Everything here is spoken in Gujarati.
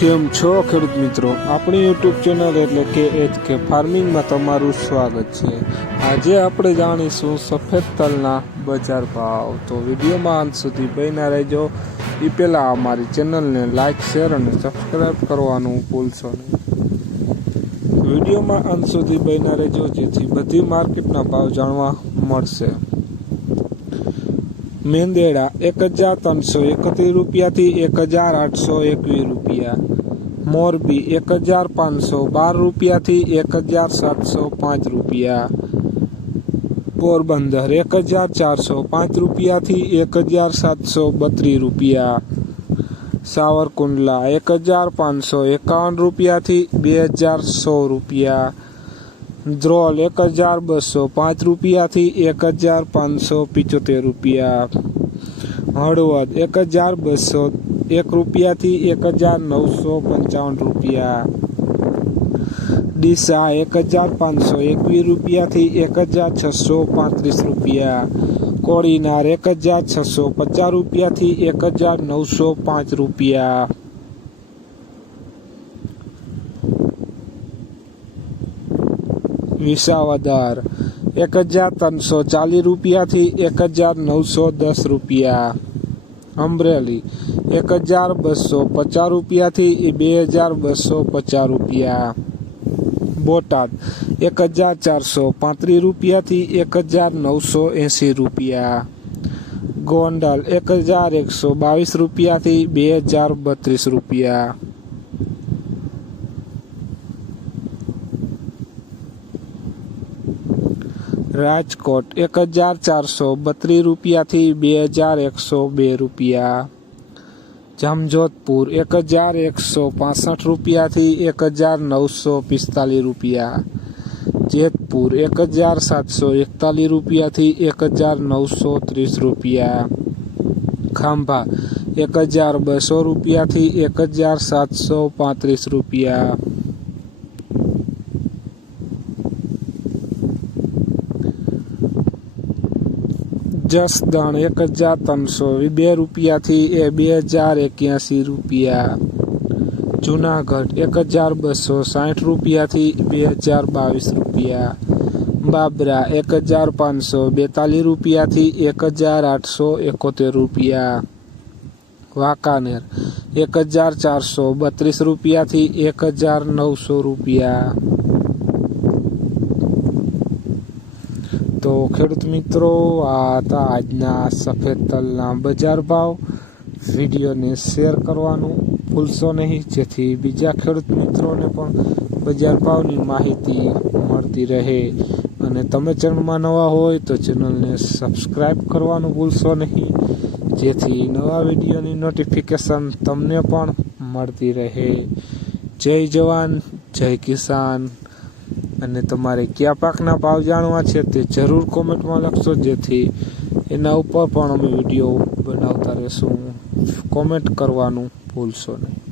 કેમ છો ખેડૂત મિત્રો, આપણી યુટ્યુબ ચેનલ એટલે કે HK ફાર્મિંગમાં તમારું સ્વાગત છે। આજે આપણે જાણીશું સફેદ તલના બજાર ભાવ। તો વિડીયોમાં અંત સુધી બન્યા રહેજો। એ પહેલાં અમારી ચેનલને લાઇક, શેર અને સબસ્ક્રાઈબ કરવાનું ભૂલશો નહીં। વિડીયોમાં અંત સુધી બન્યા રહેજો જેથી બધી માર્કેટના ભાવ જાણવા મળશે। મેંદેડા 1331 રૂપિયાથી 1821 રૂપિયા, મોરબી 1512 રૂપિયાથી 1705 રૂપિયા, પોરબંદર 1405 રૂપિયાથી 1732 રૂપિયા, સાવરકુંડલા 1551 રૂપિયાથી 2100 રૂપિયા, ધ્રોલ 1205 રૂપિયાથી 1575 રૂપિયા, હળવદ 1201 રૂપિયાથી 1955 રૂપિયા, ડીસા 1521 રૂપિયાથી 1635 રૂપિયા, કોડીનાર 1650 રૂપિયાથી 1905 રૂપિયા, વિસાવદર 1340 રૂપિયાથી 1910 રૂપિયા, અમરેલી 1250 રૂપિયાથી 2250 રૂપિયા, બોટાદ 1435 રૂપિયાથી 1980 રૂપિયા, ગોંડલ 1122 રૂપિયાથી 2032 રૂપિયા, રાજકોટ 1432 રૂપિયાથી 2102 રૂપિયા, જામજોધપુર 1165 રૂપિયાથી 1945 રૂપિયા, જેતપુર 1741 રૂપિયાથી 1930 રૂપિયા, ખાંભા 1200 રૂપિયાથી 1735 રૂપિયા, જસદણ 1302 રૂપિયાથી 2081 રૂપિયા, જુનાગઢ 1260 રૂપિયાથી 2022 રૂપિયા, બાબરા 1542 રૂપિયાથી 1871 રૂપિયા, વાંકાનેર 1432 રૂપિયાથી 1900 રૂપિયા। તો ખેડૂત મિત્રો, આ હતા આજના સફેદ તલના બજાર ભાવ। વિડીયોને શેર કરવાનું ભૂલશો નહીં જેથી બીજા ખેડૂત મિત્રોને પણ બજાર ભાવની માહિતી મળતી રહે। અને તમે ચેનલમાં નવા હોય તો ચેનલને સબસ્ક્રાઈબ કરવાનું ભૂલશો નહીં જેથી નવા વિડીયોની નોટિફિકેશન તમને પણ મળતી રહે। જય જવાન, જય કિસાન। અને તમારે કયા પાકના ભાવ જાણવા છે તે જરૂર કોમેન્ટમાં લખશો જેથી એના ઉપર પણ અમે વિડીયો બનાવતા રહેશું। કોમેન્ટ કરવાનું ભૂલશો નહીં।